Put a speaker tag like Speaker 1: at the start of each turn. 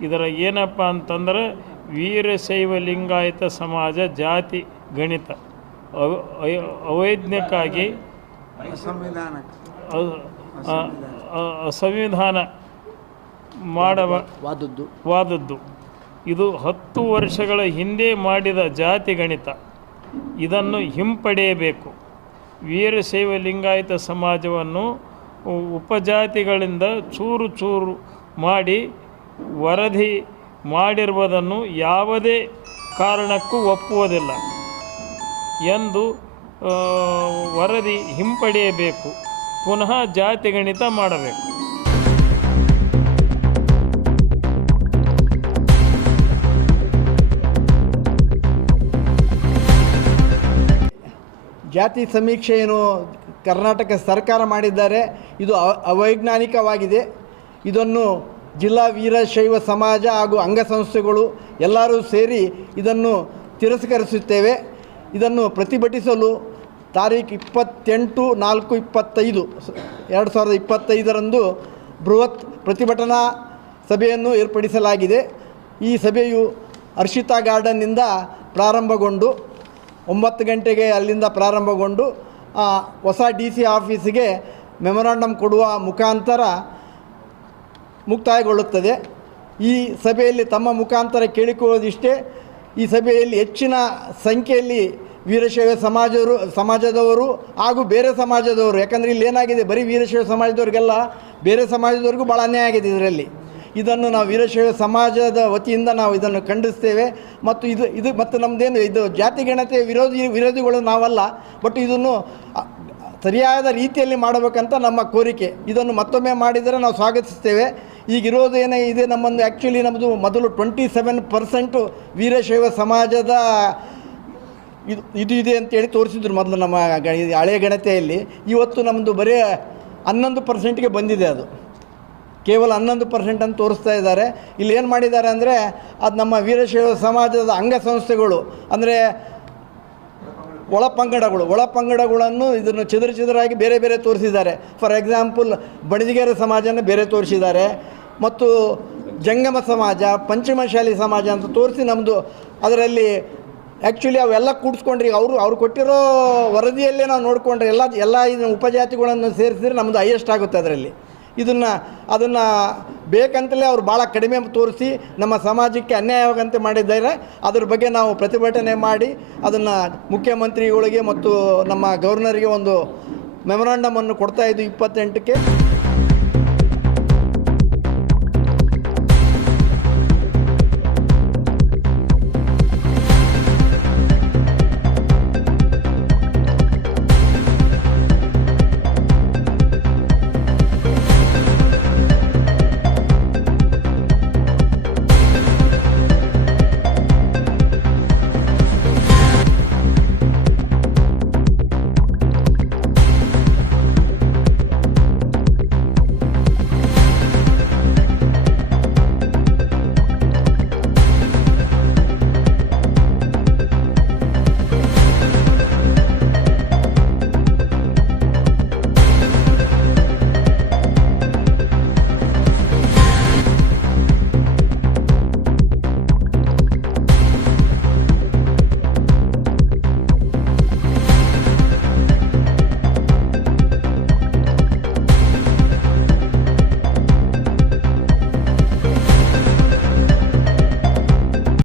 Speaker 1: ಇದ್ರಾಗ ಏನಪ್ಪ ಅಂತಂದ್ರೆ ವೀರಶೈವ ಲಿಂಗಾಯತ ಸಮಾಜ ಜಾತಿ ಗಣಿತ. ಅವೈಜ್ಞಕ್ಕಾಗಿ ಅಸಂವಿಧಾನ. ಮಾಡವ
Speaker 2: ವಾದದ್ದು.
Speaker 1: ವಾದದ್ದು. ಇದು ಹತ್ತು ವರ್ಷಗಳ ಹಿಂದೆ ಮಾಡಿದ ಜಾತಿ ಗಣಿತ. ಇದನ್ನು ಹಿಂಪಡೆಯಬೇಕು. ವೀರಶೈವ ಲಿಂಗಾಯತ ಸಮಾಜವನ್ನು ಉಪಜಾತಿಗಳಿಂದ ಚೂರು ಚೂರು ಮಾಡಿ ವರದಿ ಮಾಡಿರುವುದನ್ನು ಯಾವುದೇ ಕಾರಣಕ್ಕೂ ಒಪ್ಪುವುದಿಲ್ಲ ಎಂದು ವರದಿ ಹಿಂಪಡೆಯಬೇಕು. ಪುನಃ ಜಾತಿ ಗಣಿತ ಮಾಡಬೇಕು.
Speaker 2: ಜಾತಿ ಸಮೀಕ್ಷೆ ಏನು ಕರ್ನಾಟಕ ಸರ್ಕಾರ ಮಾಡಿದ್ದಾರೆ, ಇದು ಅವ- ಅವೈಜ್ಞಾನಿಕವಾಗಿದೆ. ಇದನ್ನು ಜಿಲ್ಲಾ ವೀರಶೈವ ಸಮಾಜ ಹಾಗೂ ಅಂಗಸಂಸ್ಥೆಗಳು ಎಲ್ಲರೂ ಸೇರಿ ಇದನ್ನು ತಿರಸ್ಕರಿಸುತ್ತೇವೆ. ಇದನ್ನು ಪ್ರತಿಭಟಿಸಲು ತಾರೀಖು ಇಪ್ಪತ್ತೆಂಟು ನಾಲ್ಕು ಇಪ್ಪತ್ತೈದು, ಎರಡು ಸಾವಿರದ ಇಪ್ಪತ್ತೈದರಂದು ಬೃಹತ್ ಪ್ರತಿಭಟನಾ ಸಭೆಯನ್ನು ಏರ್ಪಡಿಸಲಾಗಿದೆ. ಈ ಸಭೆಯು ಹರ್ಷಿತಾ ಗಾರ್ಡನ್ನಿಂದ ಪ್ರಾರಂಭಗೊಂಡು ಒಂಬತ್ತು ಗಂಟೆಗೆ ಅಲ್ಲಿಂದ ಪ್ರಾರಂಭಗೊಂಡು ಹೊಸ ಡಿ ಸಿ ಆಫೀಸಿಗೆ ಮೆಮೊರಾಂಡಮ್ ಕೊಡುವ ಮುಖಾಂತರ ಮುಕ್ತಾಯಗೊಳ್ಳುತ್ತದೆ. ಈ ಸಭೆಯಲ್ಲಿ ತಮ್ಮ ಮುಖಾಂತರ ಕೇಳಿಕೊಳ್ಳೋದಿಷ್ಟೇ, ಈ ಸಭೆಯಲ್ಲಿ ಹೆಚ್ಚಿನ ಸಂಖ್ಯೆಯಲ್ಲಿ ವೀರಶೈವ ಸಮಾಜರು, ಸಮಾಜದವರು ಹಾಗೂ ಬೇರೆ ಸಮಾಜದವರು, ಯಾಕಂದರೆ ಇಲ್ಲಿ ಏನಾಗಿದೆ, ಬರೀ ವೀರಶೈವ ಸಮಾಜದವ್ರಿಗೆಲ್ಲ, ಬೇರೆ ಸಮಾಜದವ್ರಿಗೂ ಭಾಳ ಅನ್ಯಾಯ ಆಗಿದೆ ಇದರಲ್ಲಿ. ಇದನ್ನು ನಾವು ವೀರಶೈವ ಸಮಾಜದ ವತಿಯಿಂದ ನಾವು ಇದನ್ನು ಖಂಡಿಸ್ತೇವೆ. ಮತ್ತು ಇದು ಇದು ಮತ್ತು ನಮ್ಮದೇನು ಇದು ಜಾತಿ ಗಣತೆ ವಿರೋಧಿ, ವಿರೋಧಿಗಳು ನಾವಲ್ಲ. ಬಟ್ ಇದನ್ನು ಸರಿಯಾದ ರೀತಿಯಲ್ಲಿ ಮಾಡಬೇಕಂತ ನಮ್ಮ ಕೋರಿಕೆ. ಇದನ್ನು ಮತ್ತೊಮ್ಮೆ ಮಾಡಿದರೆ ನಾವು ಸ್ವಾಗತಿಸ್ತೇವೆ. ಈಗಿರೋದು ಏನೇ ಇದೆ ನಮ್ಮೊಂದು ಆ್ಯಕ್ಚುಲಿ ನಮ್ಮದು ಮೊದಲು ಟ್ವೆಂಟಿ ಸೆವೆನ್ ಪರ್ಸೆಂಟು ವೀರಶೈವ ಸಮಾಜದ ಇದು ಇದು ಇದೆ ಅಂತೇಳಿ ತೋರಿಸಿದ್ರು ಮೊದಲು ನಮ್ಮ ಹಳೆ ಗಣತೆಯಲ್ಲಿ. ಇವತ್ತು ನಮ್ಮದು ಬರೀ ಹನ್ನೊಂದು ಪರ್ಸೆಂಟ್ಗೆ ಬಂದಿದೆ ಅದು. ಕೇವಲ ಹನ್ನೊಂದು ಪರ್ಸೆಂಟ್ ಅಂತ ತೋರಿಸ್ತಾ ಇದ್ದಾರೆ. ಇಲ್ಲಿ ಏನು ಮಾಡಿದ್ದಾರೆ ಅಂದರೆ, ಅದು ನಮ್ಮ ವೀರಶೈವ ಸಮಾಜದ ಅಂಗಸಂಸ್ಥೆಗಳು, ಅಂದರೆ ಒಳ ಪಂಗಡಗಳು ಒಳ ಪಂಗಡಗಳನ್ನು ಇದನ್ನು ಚಿದ್ರ ಚಿದ್ರಾಗಿ ಬೇರೆ ಬೇರೆ ತೋರಿಸಿದ್ದಾರೆ. ಫಾರ್ ಎಕ್ಸಾಂಪಲ್ ಬಣಜಿಗೇರ ಸಮಾಜನ ಬೇರೆ ತೋರಿಸಿದ್ದಾರೆ. ಮತ್ತು ಜಂಗಮ ಸಮಾಜ, ಪಂಚಮಶಾಲಿ ಸಮಾಜ ಅಂತ ತೋರಿಸಿ ನಮ್ಮದು ಅದರಲ್ಲಿ ಆ್ಯಕ್ಚುಲಿ ಅವೆಲ್ಲ ಕೂಡಿಸ್ಕೊಂಡ್ರೆ. ಅವರು, ಅವ್ರು ಕೊಟ್ಟಿರೋ ವರದಿಯಲ್ಲೇ ನಾವು ನೋಡಿಕೊಂಡ್ರೆ ಎಲ್ಲ ಎಲ್ಲ ಇದನ್ನು ಉಪಜಾತಿಗಳನ್ನು ಸೇರಿಸಿದ್ರೆ ನಮ್ಮದು ಹೈಯೆಸ್ಟ್ ಆಗುತ್ತೆ ಅದರಲ್ಲಿ. ಇದನ್ನು ಅದನ್ನು ಬೇಕಂತಲೇ ಅವ್ರು ಭಾಳ ಕಡಿಮೆ ತೋರಿಸಿ ನಮ್ಮ ಸಮಾಜಕ್ಕೆ ಅನ್ಯಾಯವಾಗಂತೆ ಮಾಡಿದ್ದಾರೆ. ಅದ್ರ ಬಗ್ಗೆ ನಾವು ಪ್ರತಿಭಟನೆ ಮಾಡಿ ಅದನ್ನು ಮುಖ್ಯಮಂತ್ರಿಗಳಿಗೆ ಮತ್ತು ನಮ್ಮ ಗವರ್ನರಿಗೆ ಒಂದು ಮೆಮೊರಾಂಡಮನ್ನು ಕೊಡ್ತಾ ಇದ್ದು ಇಪ್ಪತ್ತೆಂಟಕ್ಕೆ.